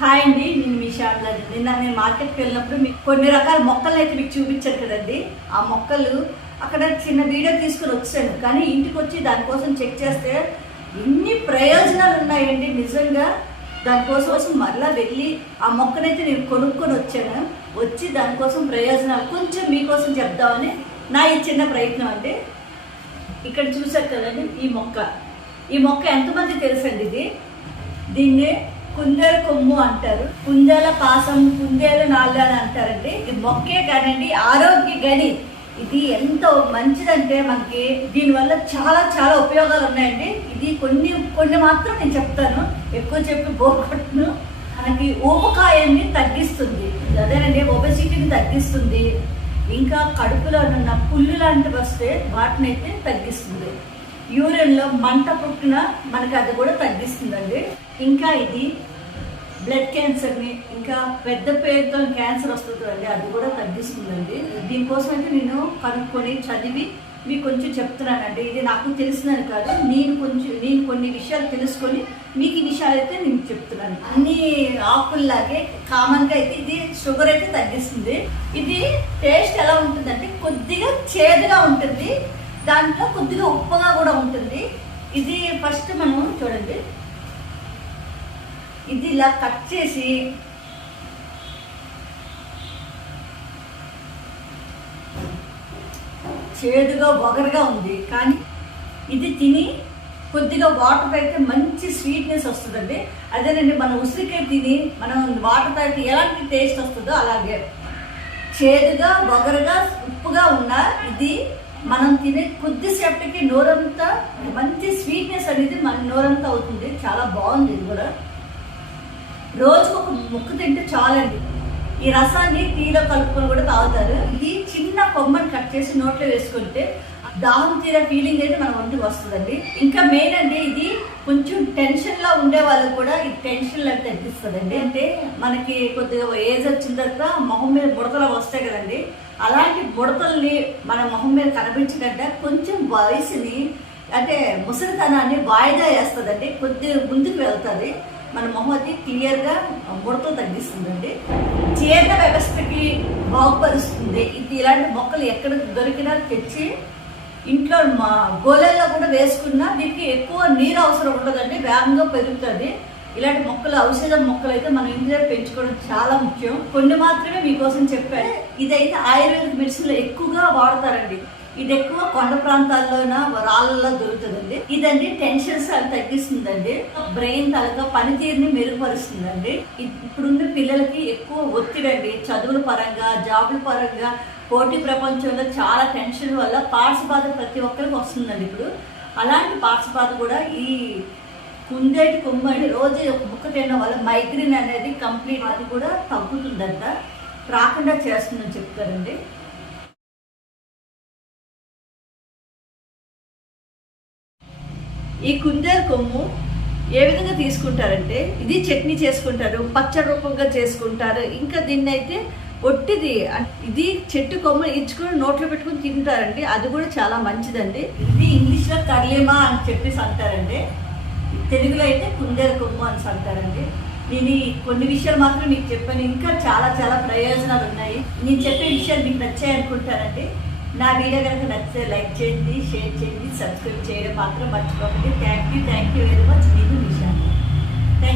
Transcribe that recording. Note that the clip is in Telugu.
హాయ్ అండి నేను మీ శారద నిన్న నేను మార్కెట్కి వెళ్ళినప్పుడు మీకు కొన్ని రకాల మొక్కలు అయితే మీకు చూపించాను కదండి. ఆ మొక్కలు అక్కడ చిన్న వీడియో తీసుకొని వచ్చాను. కానీ ఇంటికి వచ్చి దానికోసం చెక్ చేస్తే ఎన్ని ప్రయోజనాలు ఉన్నాయండి నిజంగా. దానికోసం మరలా వెళ్ళి ఆ మొక్కనైతే నేను కొనుక్కొని వచ్చాను. వచ్చి దానికోసం ప్రయోజనాలు కొంచెం మీకోసం చెప్దామని నా ఈ చిన్న ప్రయత్నం అండి. ఇక్కడ చూసారు కదండి ఈ మొక్క. ఈ మొక్క ఎంతమంది తెలుసండి ఇది? దీన్ని కుందేల కొమ్ము అంటారు. కుందేల పాసం కుందేల నాళ్ళు అని అంటారండి. ఇది మొక్కే కానండి ఆరోగ్య గని ఇది ఎంతో మంచిదంటే మనకి దీనివల్ల చాలా చాలా ఉపయోగాలు ఉన్నాయండి. ఇది కొన్ని కొన్ని మాత్రం నేను చెప్తాను. ఎక్కువ చెప్పి పోగొట్టును మనకి ఊపకాయాన్ని తగ్గిస్తుంది. అదేనండి ఒబెసిటీని తగ్గిస్తుంది. ఇంకా కడుపులో ఉన్న పుల్లు లాంటివి వస్తే వాటిని అయితే తగ్గిస్తుంది. యూరిన్లో మంట పుట్టిన మనకి అది కూడా తగ్గిస్తుందండి. ఇంకా ఇది బ్లడ్ క్యాన్సర్ని ఇంకా పెద్ద పేరుతో క్యాన్సర్ వస్తుందండి అది కూడా తగ్గిస్తుందండి. దీనికోసం అయితే నేను కనుక్కొని చదివి మీకు కొంచెం చెప్తున్నానండి. ఇది నాకు తెలిసినది కాదు నేను కొంచెం నేను కొన్ని విషయాలు తెలుసుకొని మీకు ఈ విషయాలు అయితే నేను చెప్తున్నాను. అన్ని ఆకుల్లాగే కామన్గా అయితే ఇది షుగర్ అయితే తగ్గిస్తుంది. ఇది టేస్ట్ ఎలా ఉంటుందంటే కొద్దిగా చేదుగా ఉంటుంది. దాంట్లో కొద్దిగా ఉప్పగా కూడా ఉంటుంది. ఇది ఫస్ట్ మనం చూడండి. ఇది ఇలా కట్ చేసి చేదుగా ఒగరుగా ఉంది. కానీ ఇది తిని కొద్దిగా వాటర్ తాగితే మంచి స్వీట్నెస్ వస్తుందండి. అదేనండి మనం ఉసిరికాయ తిని మనం వాటర్ తాగితే ఎలాంటి టేస్ట్ వస్తుందో అలాగే. చేదుగా ఒగరుగా ఉప్పుగా ఉన్న ఇది మనం తినే కొద్దిసేపటికి నోరంతా మంచి స్వీట్నెస్ అనేది మన నోరంతా అవుతుంది. చాలా బాగుంది ఇది కూడా. రోజుకు ఒక ముక్క తింటే చాలండి. ఈ రసాన్ని టీలో కలుపుకొని కూడా తాగుతారు. ఇది చిన్న కొమ్మని కట్ చేసి నోట్లో వేసుకుంటే దాహం తీరే ఫీలింగ్ అయితే మన ఒంటికి వస్తుందండి. ఇంకా మెయిన్ అండి ఇది కొంచెం టెన్షన్లో ఉండే వాళ్ళకి కూడా ఈ టెన్షన్ అని తగ్గిస్తుందండి అంటే మనకి కొద్దిగా ఏజ్ వచ్చిన తర్వాత మొహం మీద బుడతలు వస్తాయి కదండి. అలాంటి బుడతల్ని మన మొహం మీద కనిపించకుండా కొంచెం వయసుని అంటే ముసలితనాన్ని వాయిదా వేస్తుందండి. కొద్దిగా ముందుకు వెళ్తుంది. మన మొహం అది క్లియర్గా ముడతలు తగ్గిస్తుందండి. జీర్ణ వ్యవస్థకి బాగుపరుస్తుంది. ఇది ఇలాంటి మొక్కలు ఎక్కడ దొరికినా తెచ్చి ఇంట్లో మా గోలెల్లో కూడా వేసుకున్నా దీనికి ఎక్కువ నీరు అవసరం ఉండదండి వేగంగా పెరుగుతుంది. ఇలాంటి మొక్కలు ఔషధ మొక్కలు అయితే మన ఇంట్లో పెంచుకోవడం చాలా ముఖ్యం. కొన్ని మాత్రమే మీకోసం చెప్పాను. ఇదైతే ఆయుర్వేద మెడిసిన్లో ఎక్కువగా వాడతారండి. ఇది ఎక్కువ కొండ ప్రాంతాల్లోన రాళ్ళలో దొరుకుతుందండి. ఇదండి టెన్షన్స్ అవి తగ్గిస్తుందండి. బ్రెయిన్ తలక పనితీరుని మెరుగుపరుస్తుందండి. ఇప్పుడున్న పిల్లలకి ఎక్కువ ఒత్తిడి అండి చదువుల పరంగా జాబుల పరంగా పోటీ ప్రపంచంలో చాలా టెన్షన్ వల్ల పార్శ్వబాధ ప్రతి ఒక్కరికి వస్తుందండి ఇప్పుడు. అలాంటి పార్శ్వబాధ కూడా ఈ కుందేటి కుమ్మడి రోజు ఒక ముక్క తినడం వల్ల మైగ్రేన్ అనేది కంప్లీట్ అది కూడా తగ్గుతుందంట. రాకుండా చేస్తుందని చెప్తారండి. ఈ కుందేలు కొమ్ము ఏ విధంగా తీసుకుంటారంటే ఇది చట్నీ చేసుకుంటారు పచ్చడి రూపంగా చేసుకుంటారు. ఇంకా దీన్ని అయితే ఒట్టిది ఇది చెట్టు కొమ్మ ఇచ్చుకొని నోట్లో పెట్టుకొని తింటారండి. అది కూడా చాలా మంచిదండి. ఇది ఇంగ్లీష్లో కర్లేమా అని చెప్పేసి అంటారండి. తెలుగులో అయితే కుందేలు కొమ్ము అని అంటారండి. నేను కొన్ని విషయాలు మాత్రం మీకు చెప్పాను. ఇంకా చాలా చాలా ప్రయోజనాలు ఉన్నాయి. నేను చెప్పే విషయాలు మీకు నచ్చాయి అనుకుంటానండి నా వీడియో కనుక నచ్చితే లైక్ చేయండి షేర్ చేయండి సబ్స్క్రైబ్ చేయడం మాత్రం మర్చిపోకండి. Thank you thank you very much నేను నిషాను.